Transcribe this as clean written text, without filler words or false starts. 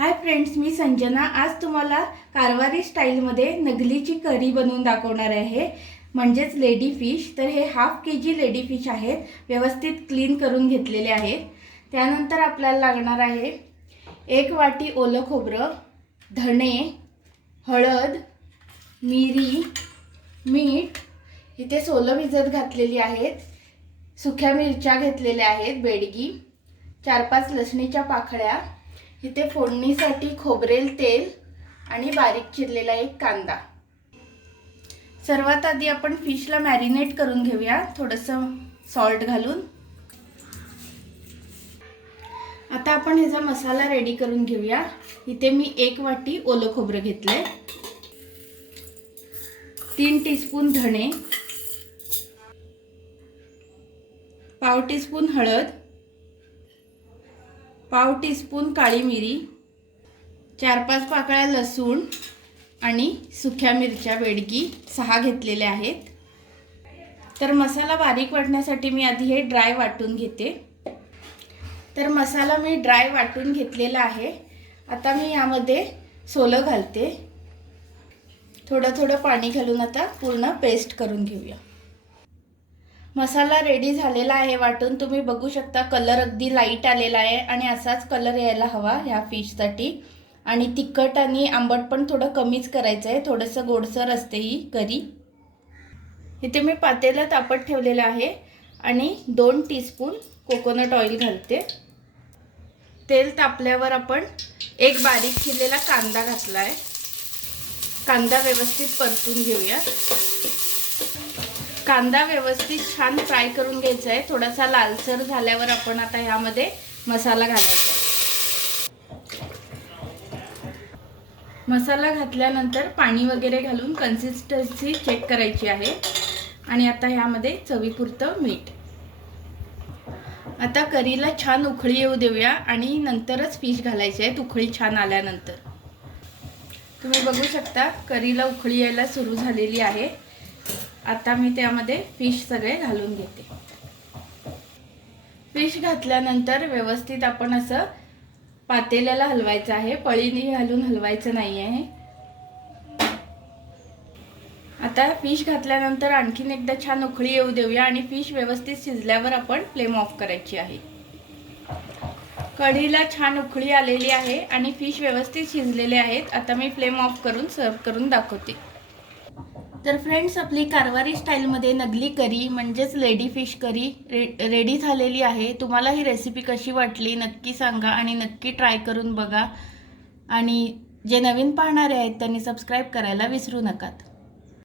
Hi friends, मी संजना। आज तुम्हाला कारवारी स्टाईलमध्ये नगलीची करी बनवून दाखवणार आहे, म्हणजेच लेडी फिश। तर हे हाफ केजी लेडी फिश आहेत, व्यवस्थित क्लीन करून घेतलेले आहेत। त्यानंतर आपल्याला लागणार आहे 1 वाटी ओलं खोबरं, धणे, हळद, मिरी, मीठ, इथे सोलं भिजत घातलेली आहेत, सुक्या मिरच्या घेतलेल्या आहेत बेडगी, 4-5 लसणीच्या पाकळ्या, इथे फोडणीसाठी खोबरेल तेल आणि बारीक चिरलेला एक कांदा। सर्वात आधी आपण फिशला मॅरिनेट करून घेऊया थोडंसं सॉल्ट घालून। आता आपण ह्याचा मसाला रेडी करून घेऊया। इथे मी 1 वाटी ओलं खोबरं घेतलंय, 3 टीस्पून धणे, पाव टीस्पून हळद, पाव टीस्पून काळी मिरी, 4-5 पाकळ्या लसूण आणि सुक्या मिरच्या बेडगी 6 घेतलेल्या आहेत। तर मसाला बारीक वाटण्यासाठी मी आधी हे ड्राय वाटून घेते। तर मसाला मी ड्राय वाटून घेतलेला आहे। आता मी यामध्ये सोलं घालते, थोडं पाणी घालून आता पूर्ण पेस्ट करून घेऊया। मसाला रेडी झालेला आहे वाटून, तुम्ही बघू शकता कलर अगदी लाईट आलेला आहे आणि असाच कलर यायला हवा ह्या फिशसाठी। आणि तिखट आणि आंबट पण थोडं कमीच करायचं आहे, थोडंसं गोडसर असते ही करी। इथे मी पातेलं तापत ठेवलेलं आहे आणि 2 टीस्पून कोकोनट ऑइल घालते। तेल तापल्यावर आपण एक बारीक चिरलेला कांदा घातला आहे, कांदा व्यवस्थित परतून घेऊया। कांदा व्यवस्थित छान फ्राय करून घ्यायचा आहे, थोडासा लालसर झाल्यावर आपण आता यामध्ये मसाला घालायचा आहे। मसाला घातल्यानंतर पाणी वगैरे घालून कन्सिस्टन्सी चेक करायची आहे आणि आता यामध्ये चवीपुरतं मीठ। आता करीला छान उकळी येऊ देऊया आणि नंतरच फिश घालायचे आहे, उकळी छान आल्यानंतर। तुम्ही बघू शकता करीला उकळी यायला सुरू झालेली आहे। आता मी त्यामध्ये फिश सगळे घालून घेते। फिश घातल्यानंतर व्यवस्थित आपण असं पातेल्याला हलवायचं आहे, पळीने घालून हलवायचं नाही आहे। आता फिश घातल्यानंतर आणखीन एकदा छान उकळी येऊ देऊया आणि फिश व्यवस्थित शिजल्यावर आपण फ्लेम ऑफ करायची आहे। कढीला छान उकळी आलेली आहे आणि फिश व्यवस्थित शिजलेले आहेत। आता मी फ्लेम ऑफ करून सर्व करून दाखवते। तर फ्रेंड्स, आपली कारवारी स्टाईलमध्ये नगली करी म्हणजेच लेडी फिश करी रेडी झालेली आहे। तुम्हाला ही रेसिपी कशी वाटली नक्की सांगा आणि नक्की ट्राय करून बघा। आणि जे नवीन पाहणारे आहेत त्यांनी सबस्क्राईब करायला विसरू नका।